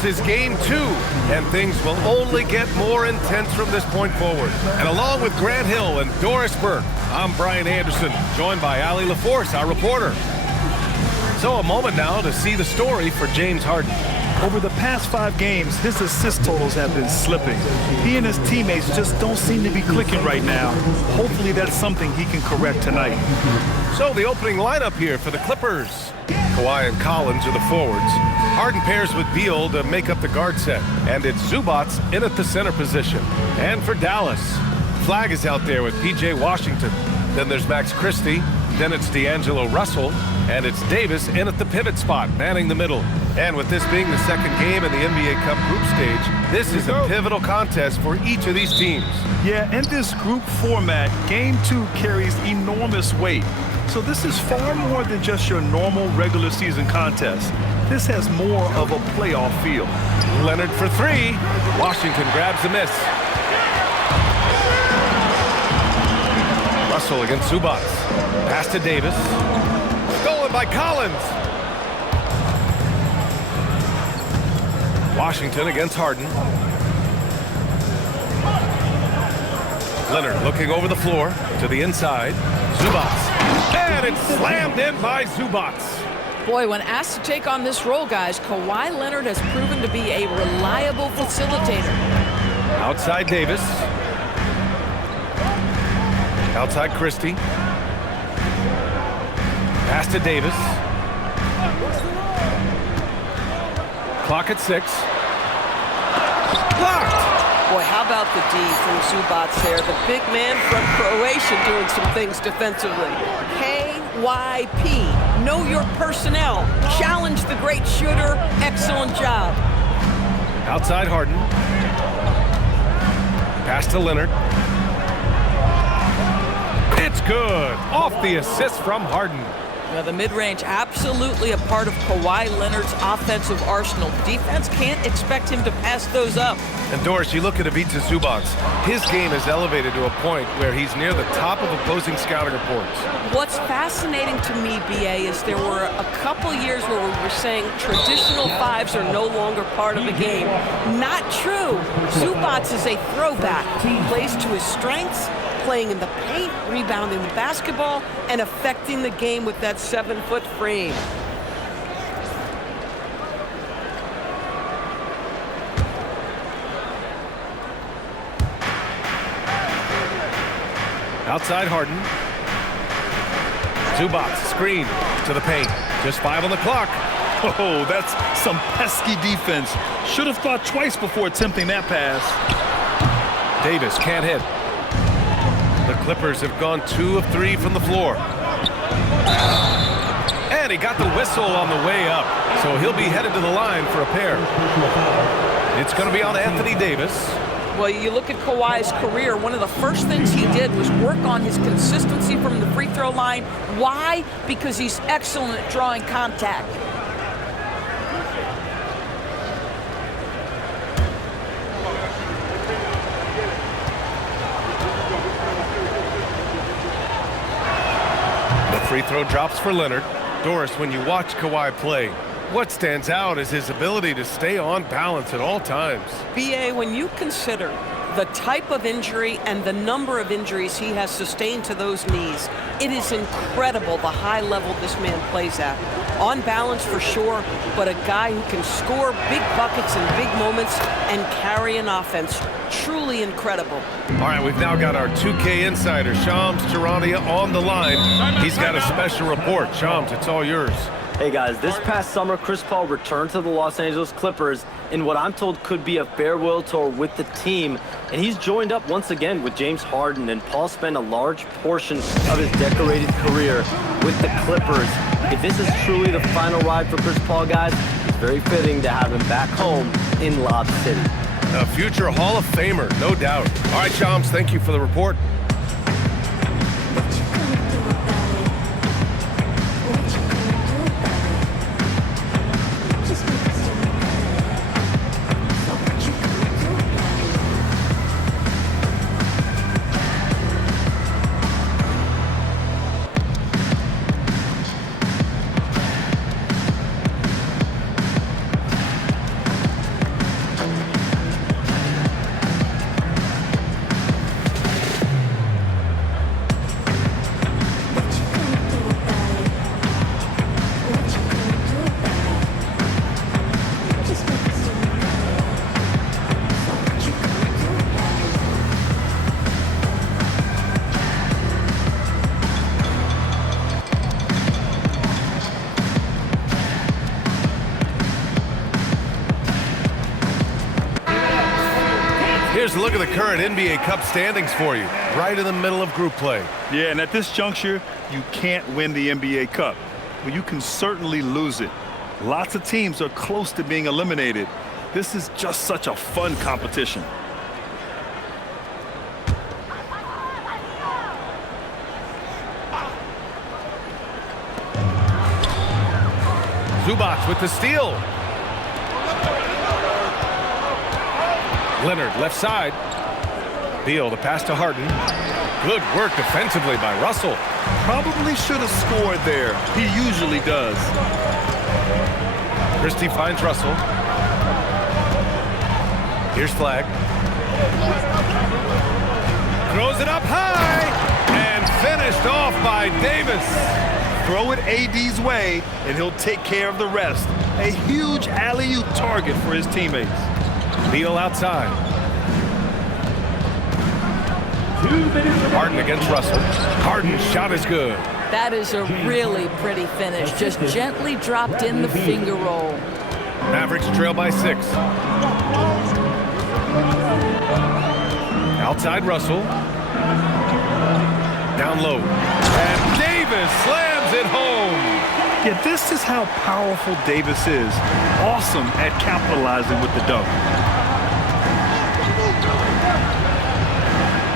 This is game 2, and things will only get more intense from this point forward. And along with Grant Hill and Doris Burke, I'm Brian Anderson, joined by Allie LaForce, our reporter. So a moment now to see the story for James Harden. Over the past 5 games, his assist totals have been slipping. He and his teammates just don't seem to be clicking right now. Hopefully that's something he can correct tonight. So the opening lineup here for the Clippers. Kawhi and Collins are the forwards. Harden pairs with Beal to make up the guard set. And it's Zubac in at the center position. And for Dallas, Flag is out there with P.J. Washington. Then there's Max Christie. Then it's D'Angelo Russell. And it's Davis in at the pivot spot, manning the middle. And with this being the second game in the NBA Cup group stage, this is a pivotal contest for each of these teams. Yeah, in this group format, Game 2 carries enormous weight. So this is far more than just your normal regular season contest. This has more of a playoff feel. Leonard for 3. Washington grabs the miss. Russell against Zubac. Pass to Davis. Stolen by Collins. Washington against Harden. Leonard looking over the floor to the inside. Zubac. And it's slammed in by Zubac. Boy, when asked to take on this role, guys, Kawhi Leonard has proven to be a reliable facilitator. Outside Davis. Outside Christie. Pass to Davis. Clock at 6. Blocked. Boy, how about the D from Zubac there? The big man from Croatia doing some things defensively. KYP, know your personnel. Challenge the great shooter. Excellent job. Outside Harden. Pass to Leonard. It's good. Off the assist from Harden. Now, the mid-range absolutely a part of Kawhi Leonard's offensive arsenal. Defense can't expect him to pass those up. And Doris, you look at Ivica Zubac. His game is elevated to a point where he's near the top of opposing scouting reports. What's fascinating to me, BA, is there were a couple years where we were saying traditional 5s are no longer part of the game. Not true. Zubac is a throwback. He plays to his strengths, playing in the paint, rebounding the basketball, and affecting the game with that 7-foot frame. Outside Harden. Zubac, screen to the paint. Just 5 on the clock. Oh, that's some pesky defense. Should have thought twice before attempting that pass. Davis can't hit. The Clippers have gone 2 of 3 from the floor. And he got the whistle on the way up. So he'll be headed to the line for a pair. It's going to be on Anthony Davis. Well, you look at Kawhi's career, one of the first things he did was work on his consistency from the free throw line. Why? Because he's excellent at drawing contact. Free throw drops for Leonard. Doris, when you watch Kawhi play, what stands out is his ability to stay on balance at all times. BA, when you consider the type of injury and the number of injuries he has sustained to those knees, it is incredible the high level this man plays at. On balance for sure, but a guy who can score big buckets in big moments and carry an offense. Truly incredible. All right, we've now got our 2K insider, Shams Charania, on the line. He's got a special report. Shams, it's all yours. Hey guys, this past summer, Chris Paul returned to the Los Angeles Clippers in what I'm told could be a farewell tour with the team. And he's joined up once again with James Harden, and Paul spent a large portion of his decorated career with the Clippers. If this is truly the final ride for Chris Paul, guys, it's very fitting to have him back home in Lob City. A future Hall of Famer, no doubt. All right, Shams, thank you for the report. Here's a look at the current NBA Cup standings for you, right in the middle of group play. Yeah, and at this juncture, you can't win the NBA Cup, but you can certainly lose it. Lots of teams are close to being eliminated. This is just such a fun competition. Zubac with the steal. Leonard left side. Beal, the pass to Harden. Good work defensively by Russell. Probably should have scored there. He usually does. Christie finds Russell. Here's Flag. Throws it up high and finished off by Davis. Throw it AD's way, and he'll take care of the rest. A huge alley-oop target for his teammates. Beal outside. Harden against Russell. Harden's shot is good. That is a really pretty finish. Just gently dropped in the finger roll. Mavericks trail by 6. Outside Russell. Down low. And Davis slams it home. Yeah, this is how powerful Davis is. Awesome at capitalizing with the dunk.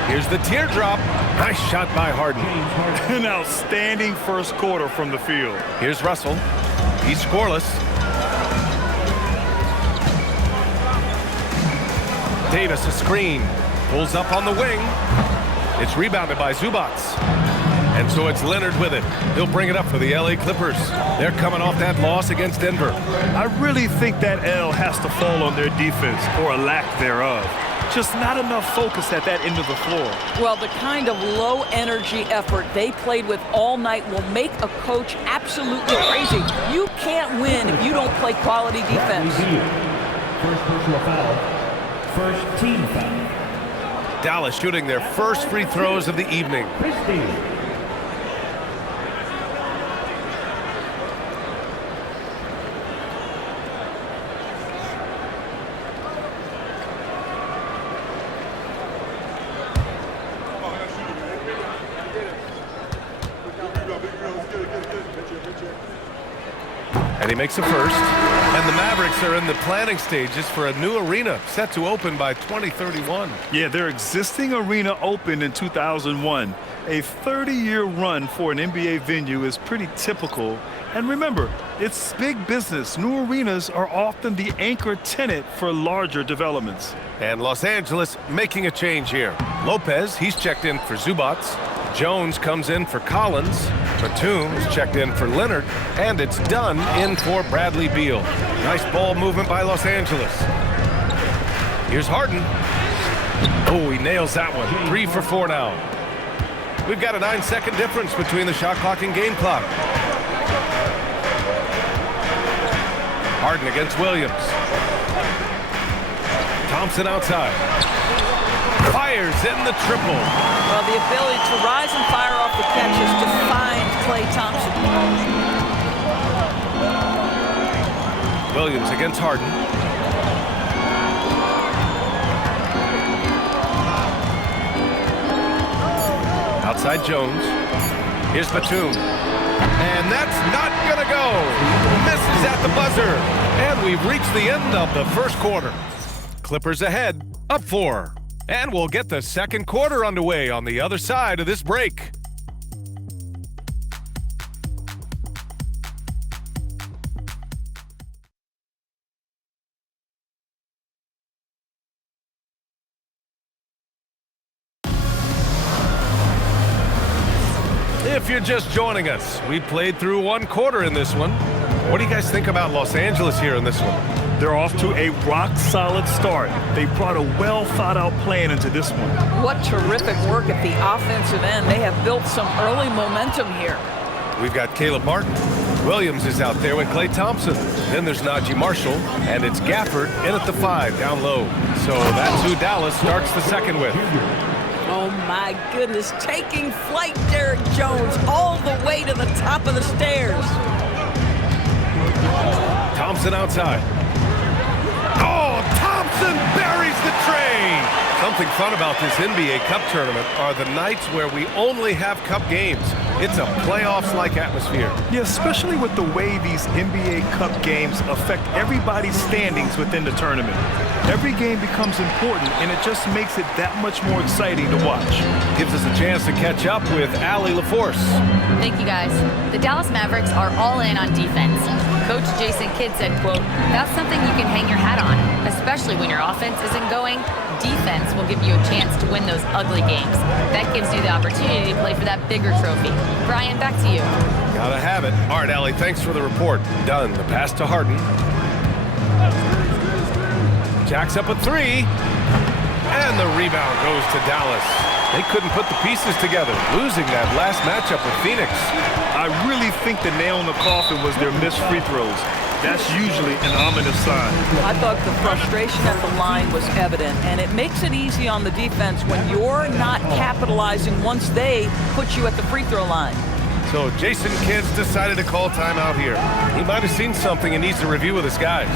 Here's the teardrop. Nice shot by Harden. An outstanding first quarter from the field. Here's Russell. He's scoreless. Davis a screen. Pulls up on the wing. It's rebounded by Zubac. And so it's Leonard with it. He'll bring it up for the LA Clippers. They're coming off that loss against Denver. I really think that L has to fall on their defense, or a lack thereof. Just not enough focus at that end of the floor. Well, the kind of low-energy effort they played with all night will make a coach absolutely crazy. You can't win if you don't play quality defense. First personal foul. First team foul. Dallas shooting their first free throws of the evening. And he makes a first. And the Mavericks are in the planning stages for a new arena set to open by 2031. Yeah, their existing arena opened in 2001. A 30-year run for an NBA venue is pretty typical. And remember, it's big business. New arenas are often the anchor tenant for larger developments. And Los Angeles making a change here. Lopez, he's checked in for Zubac. Jones comes in for Collins. Batum's checked in for Leonard. And it's done in for Bradley Beal. Nice ball movement by Los Angeles. Here's Harden. Oh, he nails that one. 3 for 4 now. We've got a 9-second difference between the shot clock and game clock. Harden against Williams. Thompson outside. Fires in the triple. Well, the ability to rise and fire off the catches defined Klay Thompson. Williams against Harden. Outside Jones. Here's Batum. And that's not gonna go. Misses at the buzzer. And we've reached the end of the first quarter. Clippers ahead, up 4. And we'll get the second quarter underway on the other side of this break. If you're just joining us, we played through 1 quarter in this one. What do you guys think about Los Angeles here in this one? They're off to a rock-solid start. They brought a well-thought-out plan into this one. What terrific work at the offensive end. They have built some early momentum here. We've got Caleb Martin. Williams is out there with Klay Thompson. Then there's Najee Marshall, and it's Gafford in at the 5 down low. So that's who Dallas starts the second with. Oh my goodness, taking flight, Derek Jones, all the way to the top of the stairs. Thompson outside. Oh, Thompson buries the tray. Something fun about this NBA Cup tournament are the nights where we only have Cup games. It's a playoffs-like atmosphere. Yeah, especially with the way these NBA Cup games affect everybody's standings within the tournament. Every game becomes important, and it just makes it that much more exciting to watch. Gives us a chance to catch up with Allie LaForce. Thank you, guys. The Dallas Mavericks are all in on defense. Coach Jason Kidd said, quote, "That's something you can hang your hat on, especially when your offense isn't going. Defense will give you a chance to win those ugly games. That gives you the opportunity to play for that bigger trophy." Brian, back to you. Gotta have it. All right, Allie, thanks for the report. Done. The pass to Harden. Jacks up a three. And the rebound goes to Dallas. They couldn't put the pieces together, losing that last matchup with Phoenix. I really think the nail in the coffin was their missed free throws. That's usually an ominous sign. I thought the frustration at the line was evident, and it makes it easy on the defense when you're not capitalizing once they put you at the free throw line. So Jason Kidd decided to call timeout here. He might have seen something and needs to review with his guys.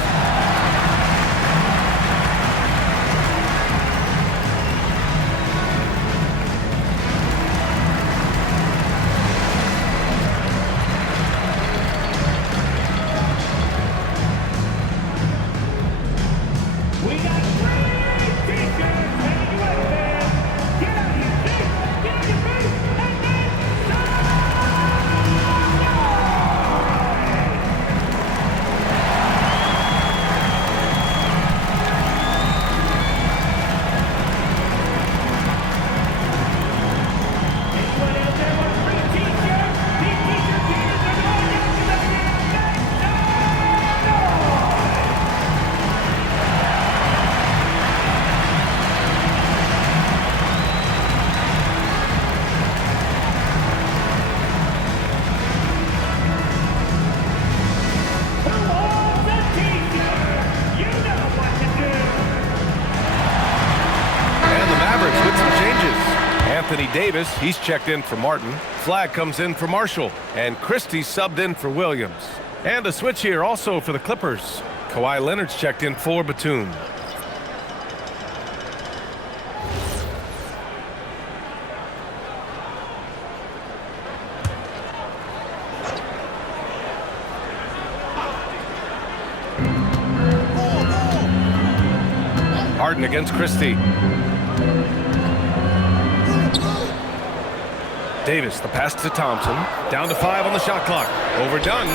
Davis, he's checked in for Martin. Flag comes in for Marshall. And Christie subbed in for Williams. And a switch here also for the Clippers. Kawhi Leonard's checked in for Batum. Harden against Christie. Davis, the pass to Thompson. Down to 5 on the shot clock. Overdone.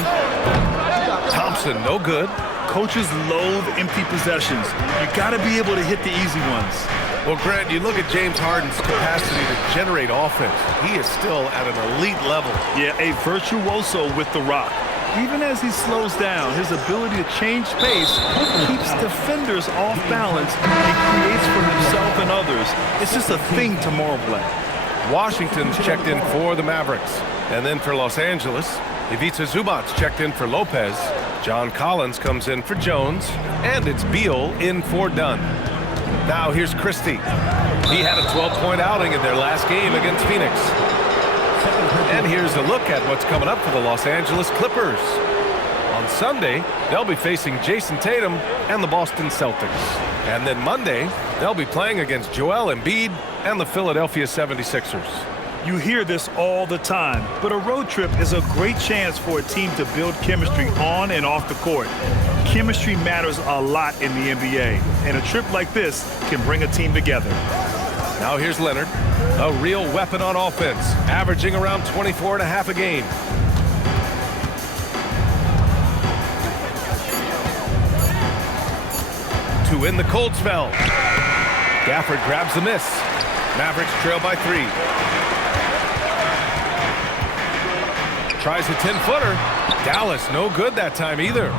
Thompson, no good. Coaches loathe empty possessions. You got to be able to hit the easy ones. Well, Grant, you look at James Harden's capacity to generate offense. He is still at an elite level. Yeah, a virtuoso with the rock. Even as he slows down, his ability to change pace keeps defenders off balance and creates for himself and others. It's just a thing to marvel at. Washington's checked in for the Mavericks. And then for Los Angeles, Ivica Zubac's checked in for Lopez. John Collins comes in for Jones. And it's Beal in for Dunn. Now here's Christie. He had a 12-point outing in their last game against Phoenix. And here's a look at what's coming up for the Los Angeles Clippers. On Sunday, they'll be facing Jason Tatum and the Boston Celtics. And then Monday, they'll be playing against Joel Embiid and the Philadelphia 76ers. You hear this all the time, but a road trip is a great chance for a team to build chemistry on and off the court. Chemistry matters a lot in the NBA, and a trip like this can bring a team together. Now here's Leonard, a real weapon on offense, averaging around 24.5 a game. To win the cold spell. Gafford grabs the miss. Mavericks trail by 3. Tries a 10-footer. Dallas no good that time either.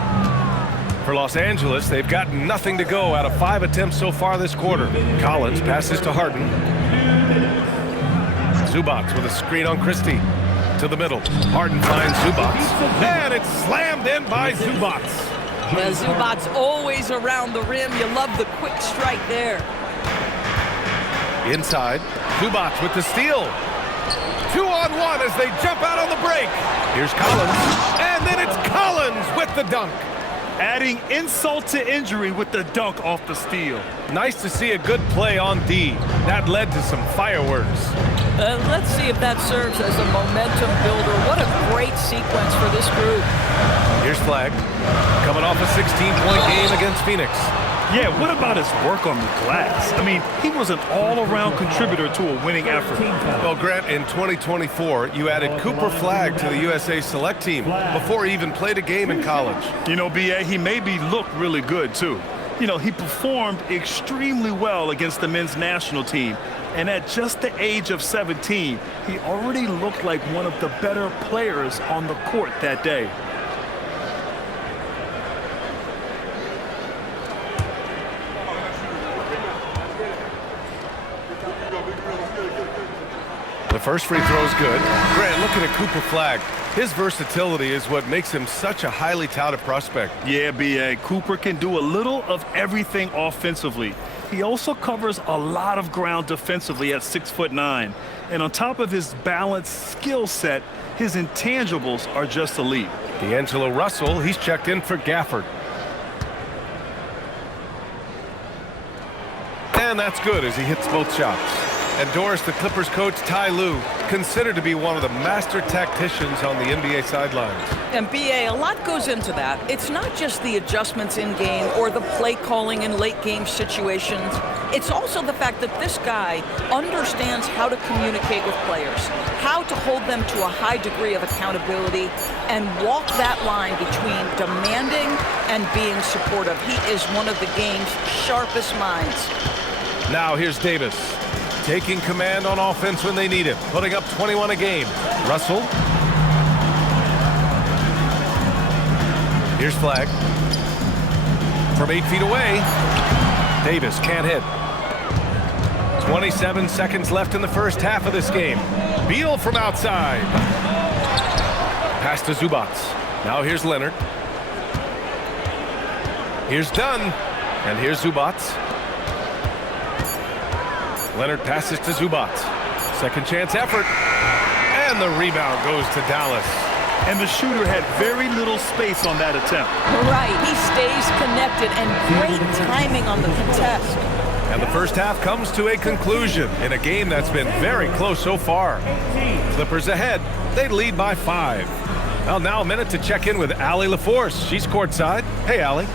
For Los Angeles, they've got nothing to go out of 5 attempts so far this quarter. Collins passes to Harden. Zubac with a screen on Christie. To the middle. Harden finds Zubac. And it's slammed in by Zubac. Well, Zubac's always around the rim. You love the quick strike there. Inside, Zubac with the steal. 2-on-1 as they jump out on the break. Here's Collins, and then it's Collins with the dunk. adding insult to injury with the dunk off the steal. Nice to see a good play on D. That led to some fireworks. Let's see if that serves as a momentum builder. What a great sequence for this group. Here's Flag, coming off a 16-point game against Phoenix. Yeah, what about his work on the glass? I mean, he was an all-around contributor to a winning effort. Well, Grant, in 2024, you added Cooper Flag to the USA Select team before he even played a game in college. You know, B.A., he maybe looked really good, too. You know, he performed extremely well against the men's national team. And at just the age of 17, he already looked like one of the better players on the court that day. The first free throw is good. Grant, looking at Cooper Flag, his versatility is what makes him such a highly touted prospect. Yeah, B.A., Cooper can do a little of everything offensively. He also covers a lot of ground defensively at 6'9". And on top of his balanced skill set, his intangibles are just elite. D'Angelo Russell, he's checked in for Gafford. And that's good as he hits both shots. And Doris, the Clippers coach Ty Lue, considered to be one of the master tacticians on the NBA sidelines. And B.A., a lot goes into that. It's not just the adjustments in game or the play calling in late game situations. It's also the fact that this guy understands how to communicate with players, how to hold them to a high degree of accountability, and walk that line between demanding and being supportive. He is one of the game's sharpest minds. Now here's Davis, taking command on offense when they need it, putting up 21 a game. Russell. Here's Flag. From 8 feet away, Davis can't hit. 27 seconds left in the first half of this game. Beal from outside. Pass to Zubac. Now here's Leonard. Here's Dunn. And here's Zubac. Leonard passes to Zubac. Second chance effort. And the rebound goes to Dallas. And the shooter had very little space on that attempt. Right, he stays connected and great timing on the contest. And the first half comes to a conclusion in a game that's been very close so far. Clippers ahead. They lead by 5. Well, now a minute to check in with Allie LaForce. She's courtside. Hey, Allie.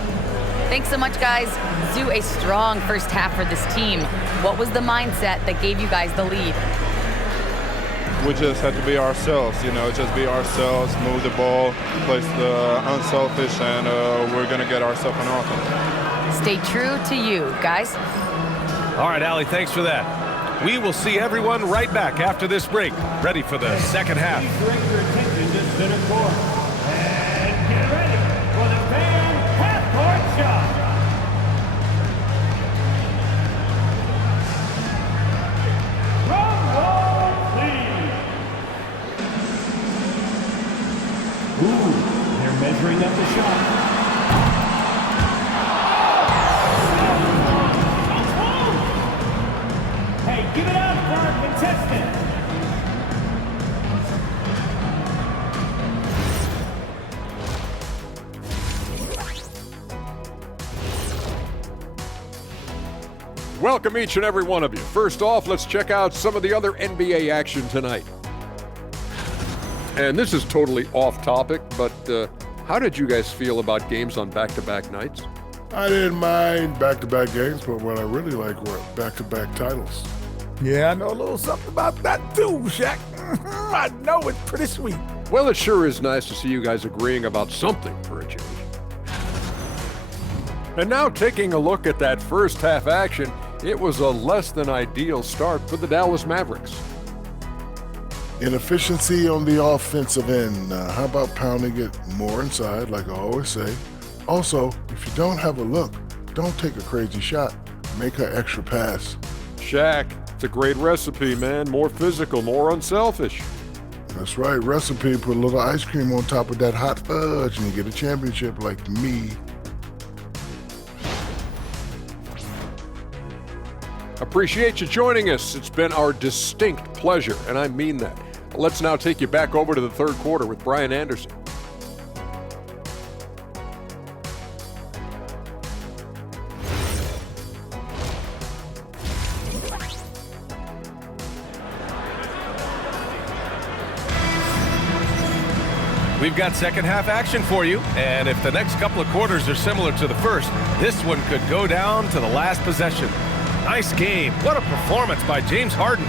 Thanks so much, guys. Zoo, a strong first half for this team. What was the mindset that gave you guys the lead? We just had to be ourselves, you know, just be ourselves, move the ball, play the unselfish, and we're going to get ourselves an offense. Stay true to you, guys. All right, Allie, thanks for that. We will see everyone right back after this break, ready for the second half. Direct your attention to center court. And get ready for the fan half-court shot. Drum roll, please. Ooh, they're measuring up the shot. Hey, give it up for our contestant. Welcome each and every one of you. First off, let's check out some of the other NBA action tonight. And this is totally off topic, but how did you guys feel about games on back-to-back nights? I didn't mind back-to-back games, but what I really like were back-to-back titles. Yeah, I know a little something about that too, Shaq. I know it's pretty sweet. Well, it sure is nice to see you guys agreeing about something for a change. And now taking a look at that first half action, it was a less than ideal start for the Dallas Mavericks. Inefficiency on the offensive end. How about pounding it more inside, like I always say? Also, if you don't have a look, don't take a crazy shot. Make an extra pass. Shaq, it's a great recipe, man. More physical, more unselfish. That's right, recipe. Put a little ice cream on top of that hot fudge and you get a championship like me. Appreciate you joining us. It's been our distinct pleasure, and I mean that. Let's now take you back over to the third quarter with Brian Anderson. We've got second half action for you, and if the next couple of quarters are similar to the first, this one could go down to the last possession. Nice game. What a performance by James Harden.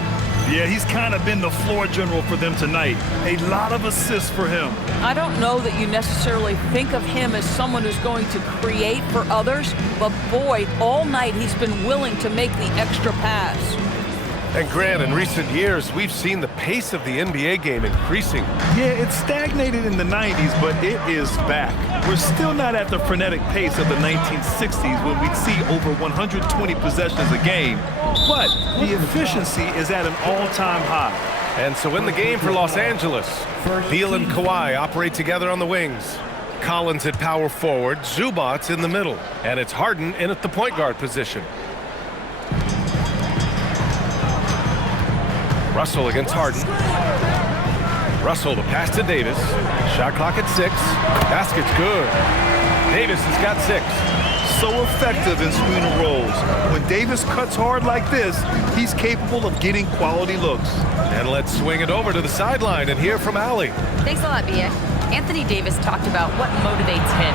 Yeah, he's kind of been the floor general for them tonight. A lot of assists for him. I don't know that you necessarily think of him as someone who's going to create for others, but boy, all night he's been willing to make the extra pass. And Grant, in recent years, we've seen the pace of the NBA game increasing. Yeah, it stagnated in the 90s, but it is back. We're still not at the frenetic pace of the 1960s when we'd see over 120 possessions a game, but the efficiency is at an all-time high. And so in the game for Los Angeles, Beal and Kawhi operate together on the wings. Collins at power forward, Zubac in the middle, and it's Harden in at the point guard position. Russell against Harden. Russell, the pass to Davis. Shot clock at 6. Basket's good. Davis has got 6. So effective in screen rolls. When Davis cuts hard like this, he's capable of getting quality looks. And let's swing it over to the sideline and hear from Allie. Thanks a lot, Bia. Anthony Davis talked about what motivates him.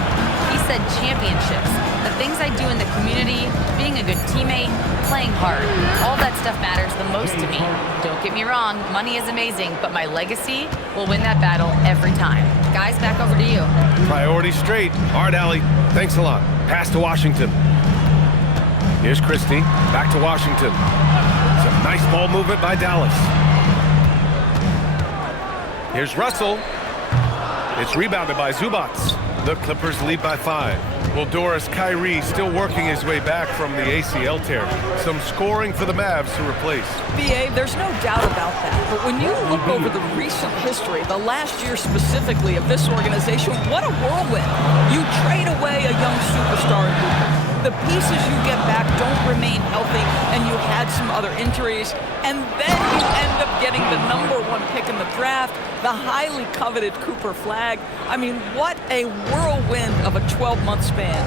He said championships, the things I do in the community, being a good teammate, playing hard. All that stuff matters the most to me. Don't get me wrong, money is amazing, but my legacy will win that battle every time. Guys, back over to you. Priority straight. All right, Allie. Thanks a lot. Pass to Washington. Here's Christie. Back to Washington. Some nice ball movement by Dallas. Here's Russell. It's rebounded by Zubac. The Clippers lead by 5. Well, Doris, Kyrie still working his way back from the ACL tear. Some scoring for the Mavs to replace. BA, there's no doubt about that. But when you look over the recent history, the last year specifically of this organization, what a whirlwind. You trade away a young superstar in Luka. The pieces you get back don't remain healthy, and you had some other injuries, and then you end up getting the #1 pick in the draft, the highly coveted Cooper Flag. I mean, what a whirlwind of a 12-month span.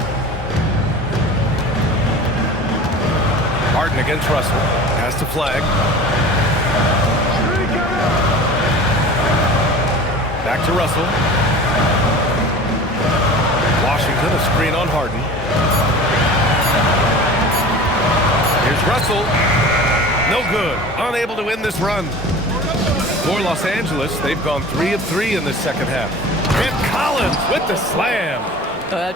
Harden against Russell. Pass to Flag. Back to Russell. Washington, a screen on Harden. Here's Russell. No good. Unable to win this run. For Los Angeles, they've gone 3 of 3 in this second half. And Collins with the slam.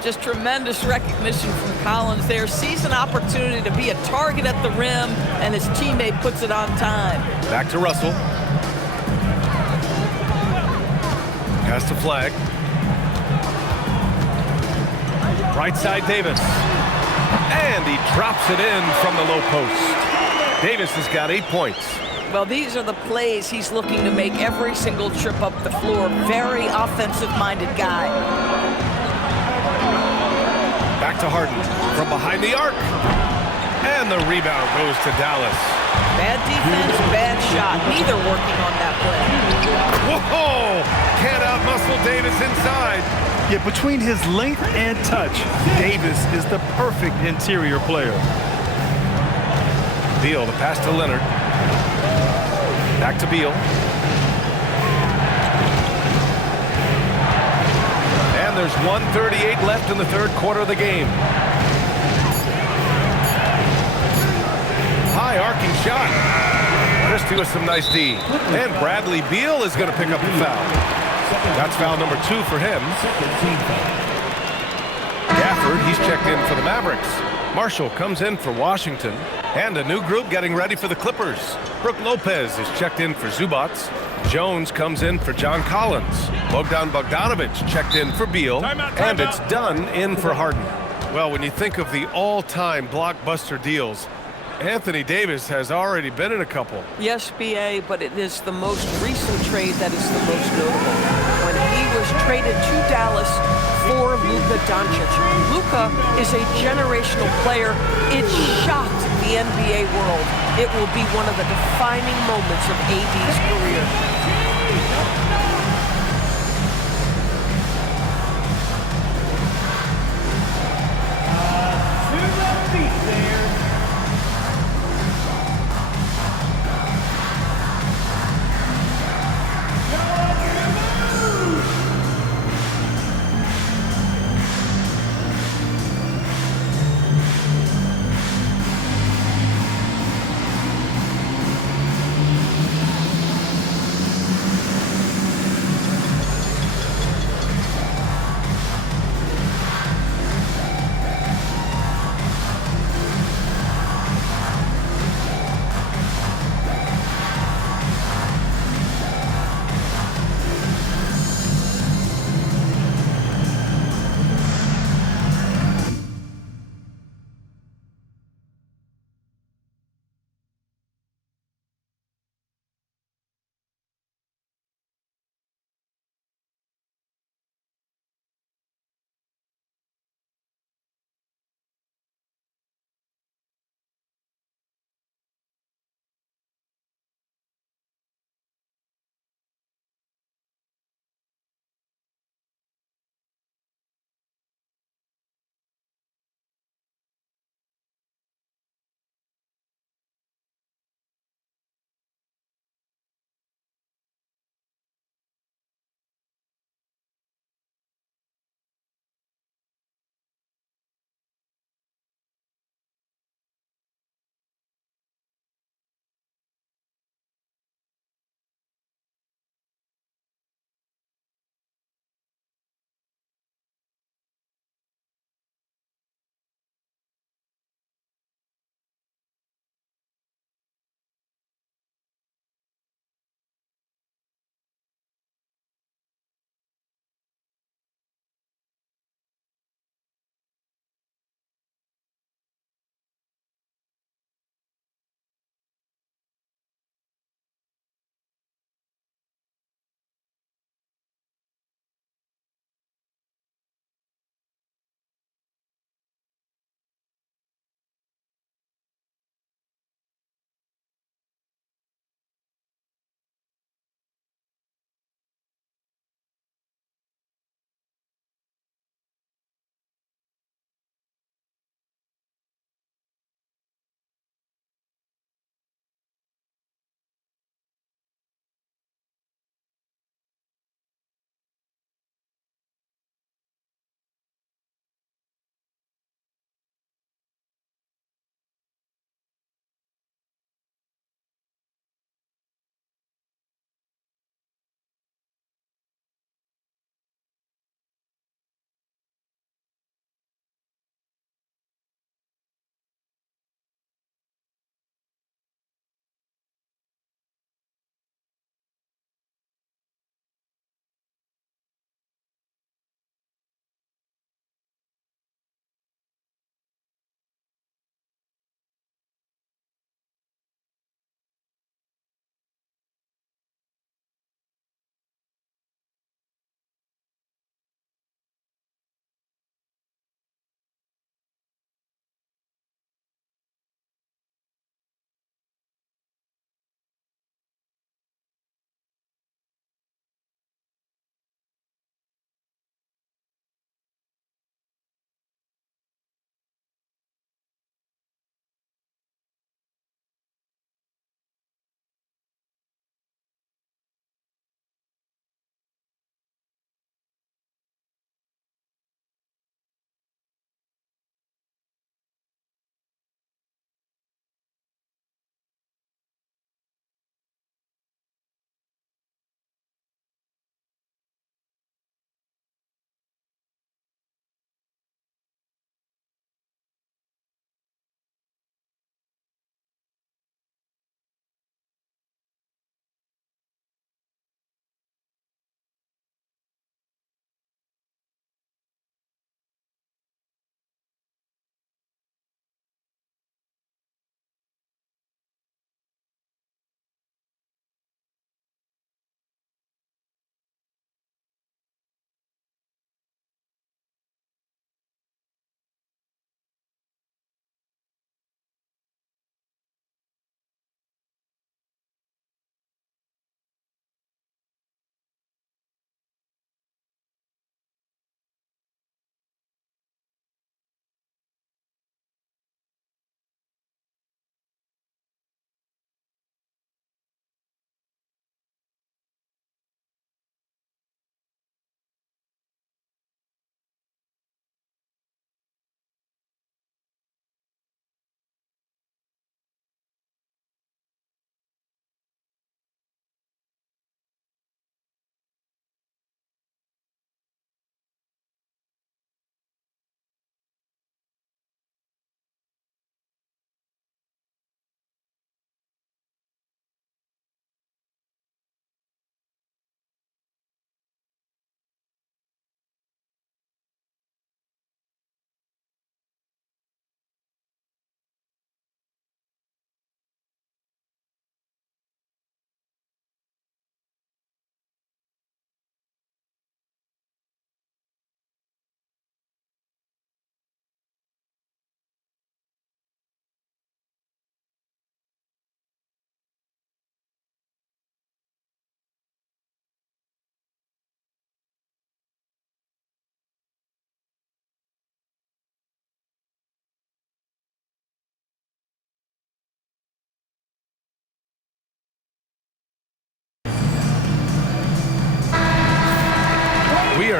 Just tremendous recognition from Collins there. Sees an opportunity to be a target at the rim, and his teammate puts it on time. Back to Russell. Pass to Flag. Right side, Davis. And he drops it in from the low post. Davis has got 8 points. Well, these are the plays he's looking to make every single trip up the floor. Very offensive-minded guy. Back to Harden from behind the arc. And the rebound goes to Dallas. Bad defense, bad shot. Neither working on that play. Whoa! Can't out-muscle Davis inside. Yet between his length and touch, Davis is the perfect interior player. Beal, the pass to Leonard. Back to Beal. And there's 1:38 left in the third quarter of the game. High arcing shot. Christie with some nice D. And Bradley Beal is going to pick up the foul. That's foul number 2 for him. Gafford, he's checked in for the Mavericks. Marshall comes in for Washington. And a new group getting ready for the Clippers. Brooke Lopez is checked in for Zubac. Jones comes in for John Collins. Bogdan Bogdanovic checked in for Beal. And it's done in for Harden. Well, when you think of the all-time blockbuster deals, Anthony Davis has already been in a couple. Yes, BA, but it is the most recent trade that is the most notable. When he was traded to Dallas for Luka Doncic. Luka is a generational player. It shocked the NBA world. It will be one of the defining moments of AD's career.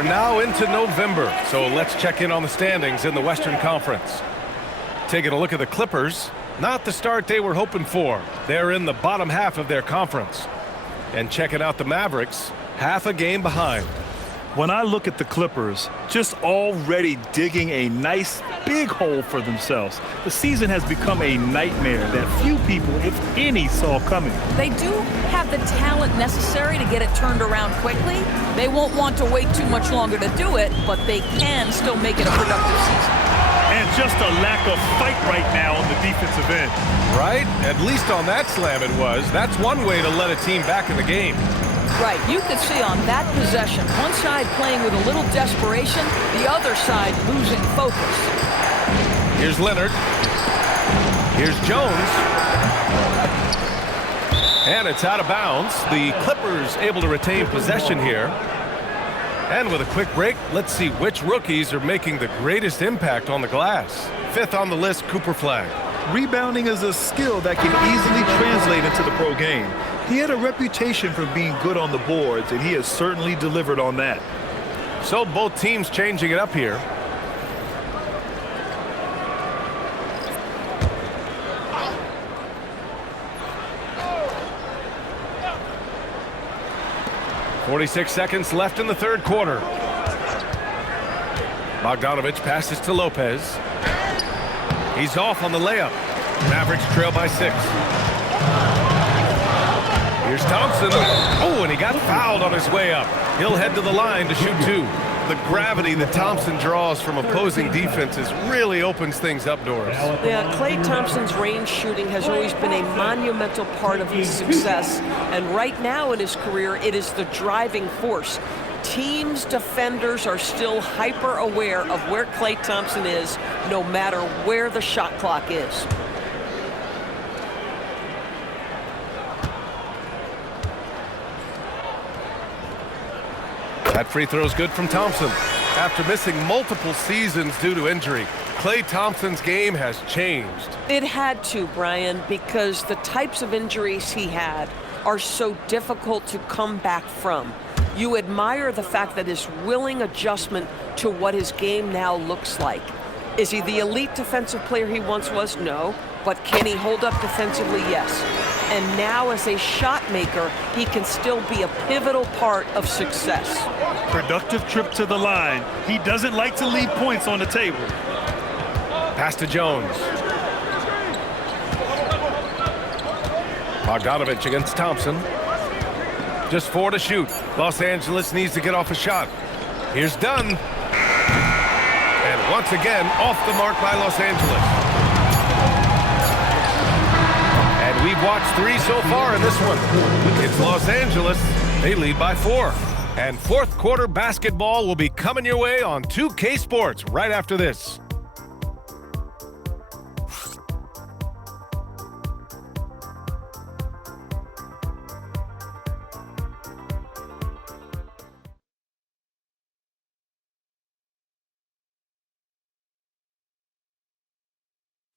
are now into November, so let's check in on the standings in the Western Conference. Taking a look at the Clippers, not the start they were hoping for. They're in the bottom half of their conference. And checking out the Mavericks, half a game behind. When I look at the Clippers, just already digging a nice big hole for themselves. The season has become a nightmare that few people, if any, saw coming. They do have the talent necessary to get it turned around quickly. They won't want to wait too much longer to do it, but they can still make it a productive season. And just a lack of fight right now on the defensive end. Right? At least on that slam it was. That's one way to let a team back in the game. Right, you could see on that possession, one side playing with a little desperation, the other side losing focus. Here's Leonard. Here's Jones. And it's out of bounds. The Clippers able to retain possession here. And with a quick break, let's see which rookies are making the greatest impact on the glass. Fifth on the list, Cooper Flag. Rebounding is a skill that can easily translate into the pro game. He had a reputation for being good on the boards, and he has certainly delivered on that. So both teams changing it up here. .46 seconds left in the third quarter. Bogdanovich passes to Lopez. He's off on the layup. Mavericks trail by 6. Here's Thompson. Oh, and he got fouled on his way up. He'll head to the line to shoot 2. The gravity that Thompson draws from opposing defenses really opens things up, Doris. Yeah, Klay Thompson's range shooting has always been a monumental part of his success. And right now in his career, it is the driving force. Teams' defenders are still hyper aware of where Klay Thompson is, no matter where the shot clock is. That free throw is good from Thompson. After missing multiple seasons due to injury, Klay Thompson's game has changed. It had to, Brian, because the types of injuries he had are so difficult to come back from. You admire the fact that his willing adjustment to what his game now looks like. Is he the elite defensive player he once was? No. But can he hold up defensively? Yes. And now as a shot maker, he can still be a pivotal part of success. Productive trip to the line. He doesn't like to leave points on the table. Pass to Jones. Bogdanovich against Thompson. Just 4 to shoot. Los Angeles needs to get off a shot. Here's Dunn. And once again, off the mark by Los Angeles. And we've watched 3 so far in this one. It's Los Angeles. They lead by 4. And fourth quarter basketball will be coming your way on 2K Sports right after this.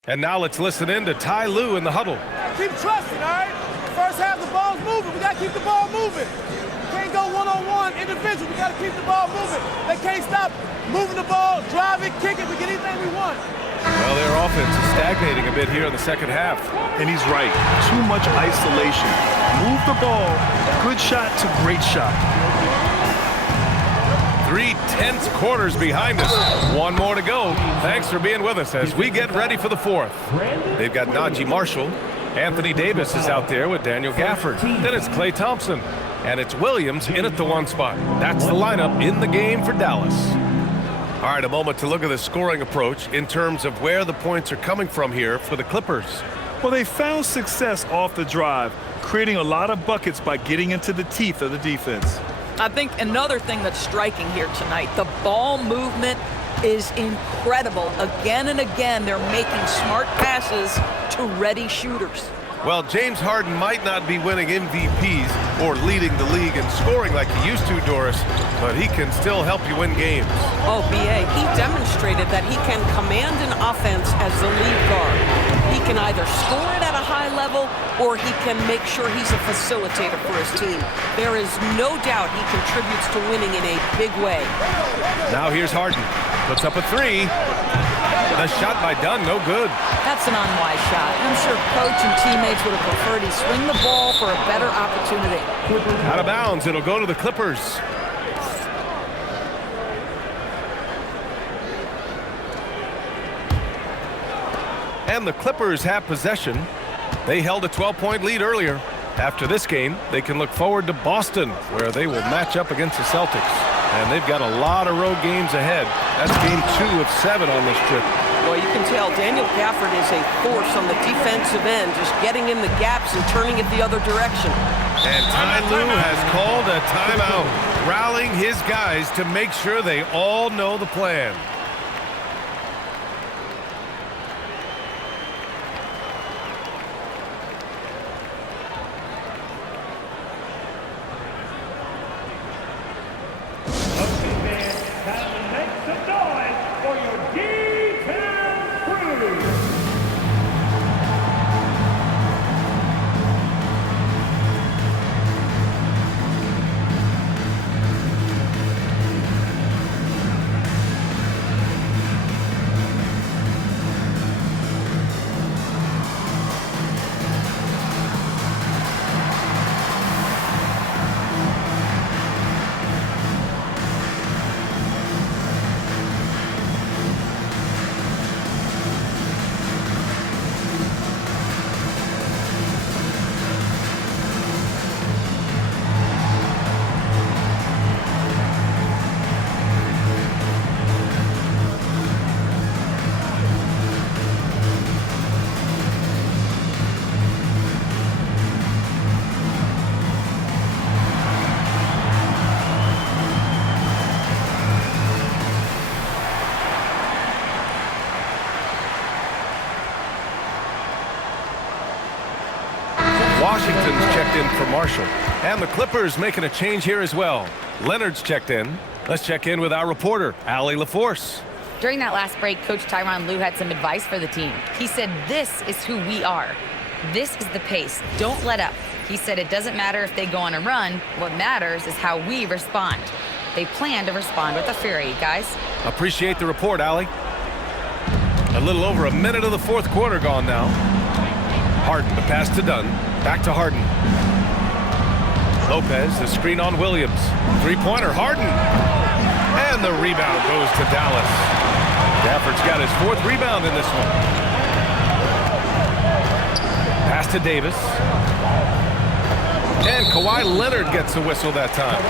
And now let's listen in to Ty Lue in the huddle. Keep trusting, all right? First half, the ball's moving. We got to keep the ball moving. We can't go one-on-one individual. We got to keep the ball moving. They can't stop moving the ball, drive it, kick it. We get anything we want. Well, their offense is stagnating a bit here in the second half. And he's right. Too much isolation. Move the ball. Good shot to great shot. 3 tense quarters behind us. 1 more to go. Thanks for being with us as we get ready for the fourth. They've got Najee Marshall. Anthony Davis is out there with Daniel Gafford. Then it's Klay Thompson. And it's Williams in at the 1 spot. That's the lineup in the game for Dallas. All right, a moment to look at the scoring approach in terms of where the points are coming from here for the Clippers. Well, they found success off the drive, creating a lot of buckets by getting into the teeth of the defense. I think another thing that's striking here tonight, the ball movement is incredible. Again and again, they're making smart passes to ready shooters. Well, James Harden might not be winning MVPs or leading the league in scoring like he used to, Doris, but he can still help you win games. Oh, B.A., he demonstrated that he can command an offense as the lead guard. He can either score it at a high high level, or he can make sure he's a facilitator for his team. There is no doubt he contributes to winning in a big way. Now here's Harden. Puts up a three. The shot by Dunn, no good. That's an unwise shot. I'm sure coach and teammates would have preferred he swing the ball for a better opportunity. Out of bounds, it'll go to the Clippers. And the Clippers have possession. They held a 12-point lead earlier. After this game, they can look forward to Boston, where they will match up against the Celtics. And they've got a lot of road games ahead. That's game 2 of 7 on this trip. Well, you can tell Daniel Gafford is a force on the defensive end, just getting in the gaps and turning it the other direction. And Ty Lue has called a timeout, rallying his guys to make sure they all know the plan. Washington's checked in for Marshall. And the Clippers making a change here as well. Leonard's checked in. Let's check in with our reporter, Allie LaForce. During that last break, Coach Tyronn Lue had some advice for the team. He said, this is who we are. This is the pace. Don't let up. He said it doesn't matter if they go on a run. What matters is how we respond. They plan to respond with a fury, guys. Appreciate the report, Allie. A little over a minute of the fourth quarter gone now. Harden, the pass to Dunn. Back to Harden. Lopez, the screen on Williams. Three-pointer, Harden. And the rebound goes to Dallas. Gafford's got his 4th rebound in this one. Pass to Davis. And Kawhi Leonard gets a whistle that time.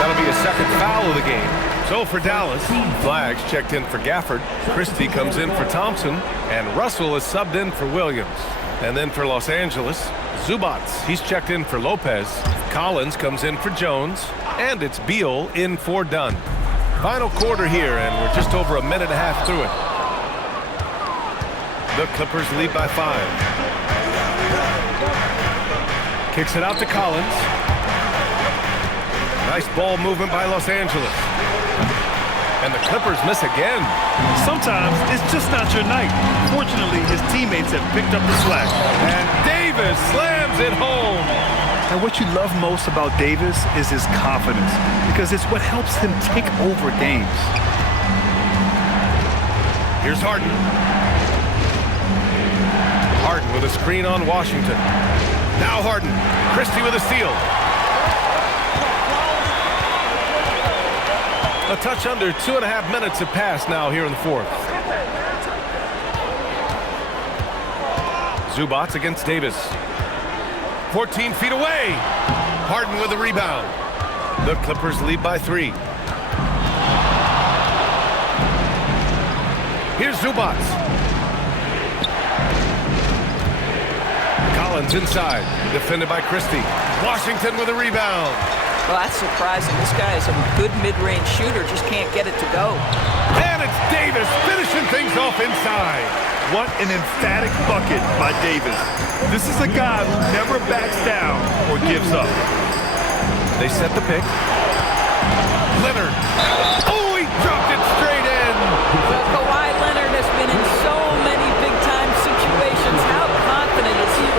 That'll be a 2nd foul of the game. So for Dallas, Flags checked in for Gafford. Christie comes in for Thompson. And Russell is subbed in for Williams. And then for Los Angeles, Zubac, he's checked in for Lopez. Collins comes in for Jones. And it's Beal in for Dunn. Final quarter here, and we're just over a minute and a half through it. The Clippers lead by 5. Kicks it out to Collins. Nice ball movement by Los Angeles. And the Clippers miss again. Sometimes it's just not your night. Fortunately, his teammates have picked up the slack. And Davis slams it home. And what you love most about Davis is his confidence, because it's what helps him take over games. Here's Harden. Harden with a screen on Washington. Now Harden. Christie with a steal. A touch under 2.5 minutes have passed now here in the 4th. Zubac against Davis. 14 feet away. Harden with a rebound. The Clippers lead by 3. Here's Zubac. Collins inside. Defended by Christie. Washington with a rebound. Well, that's surprising. This guy is a good mid-range shooter, just can't get it to go. And it's Davis finishing things off inside. What an emphatic bucket by Davis. This is a guy who never backs down or gives up. They set the pick. Leonard. Oh, he dropped it straight in. Well, Kawhi Leonard has been in so many big-time situations. How confident is he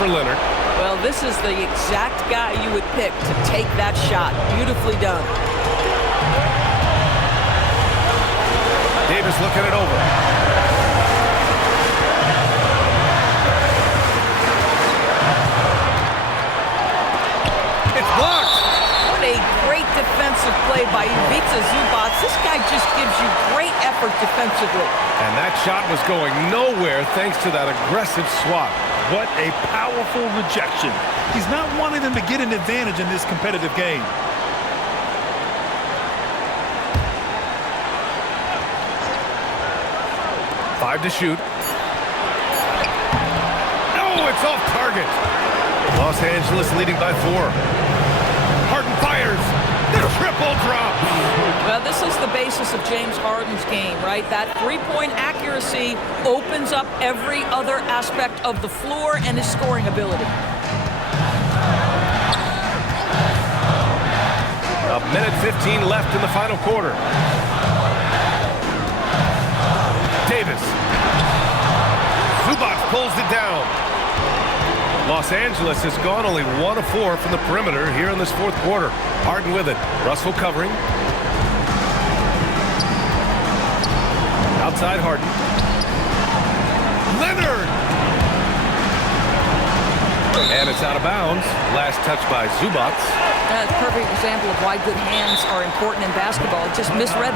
for Leonard. Well, this is the exact guy you would pick to take that shot. Beautifully done. Davis looking it over. It's blocked. What a great defensive play by Ivica Zubac. This guy just gives you great effort defensively. And that shot was going nowhere thanks to that aggressive swat. What a powerful rejection. He's not wanting them to get an advantage in this competitive game. Five to shoot. No, it's off target. Los Angeles leading by 4. Harden fires. The triple drop. Well, this is the basis of James Harden's game, right? That three-point accuracy opens up every other aspect of the floor and his scoring ability. A minute 15 left in the final quarter. Davis. Zubac pulls it down. Los Angeles has gone only 1 of 4 from the perimeter here in this fourth quarter. Harden with it. Russell covering. Outside Harden. Leonard! And it's out of bounds. Last touch by Zubac. That's a perfect example of why good hands are important in basketball. It just misread.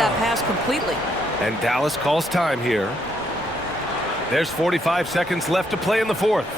That pass completely. And Dallas calls time here. There's 45 seconds left to play in the fourth.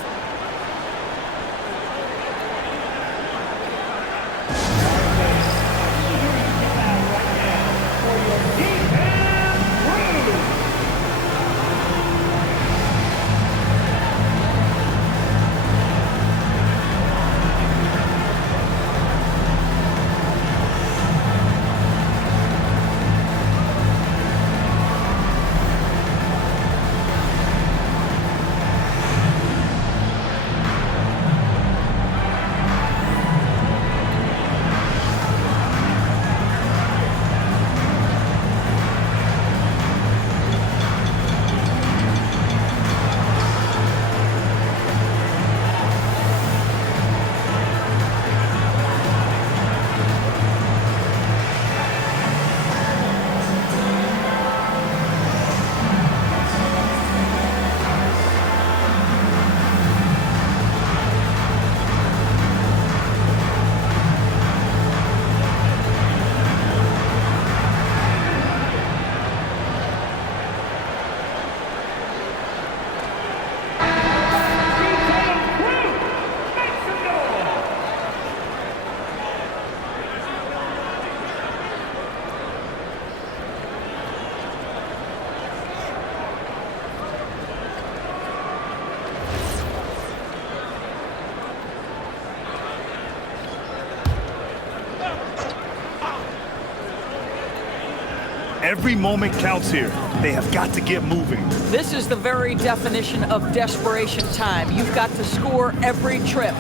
Every moment counts here. They have got to get moving. This is the very definition of desperation time. You've got to score every trip.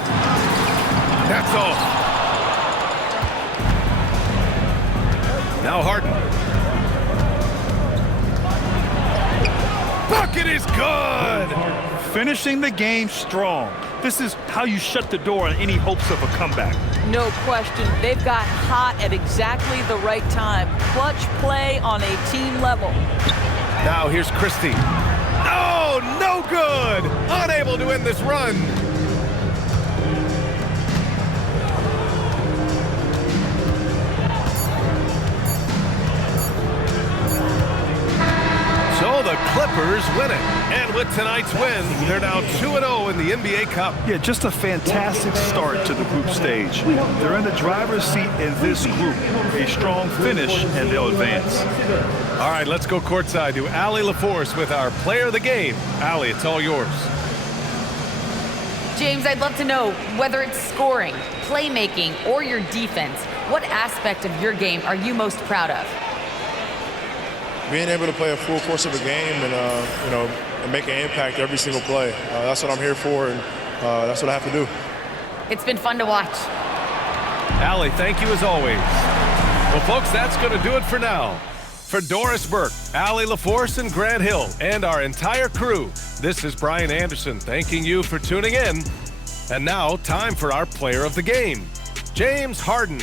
That's off. Now Harden. Bucket is good. Finishing the game strong. This is how you shut the door on any hopes of a comeback. No question. They've got hot at exactly the right time. Clutch play on a team level. Now here's Christie. Oh, no good. Unable to end this run. So the Clippers win it. And with tonight's win, they're now 2-0 in the NBA Cup. Yeah, just a fantastic start to the group stage. They're in the driver's seat in this group. A strong finish, and they'll advance. All right, let's go courtside to Allie LaForce with our player of the game. Allie, it's all yours. James, I'd love to know whether it's scoring, playmaking, or your defense. What aspect of your game are you most proud of? Being able to play a full course of a game and, and make an impact every single play. That's what I'm here for, and that's what I have to do. It's been fun to watch. Allie, thank you as always. Well, folks, that's going to do it for now. For Doris Burke, Allie LaForce, and Grant Hill, and our entire crew, this is Brian Anderson thanking you for tuning in. And now, time for our player of the game, James Harden.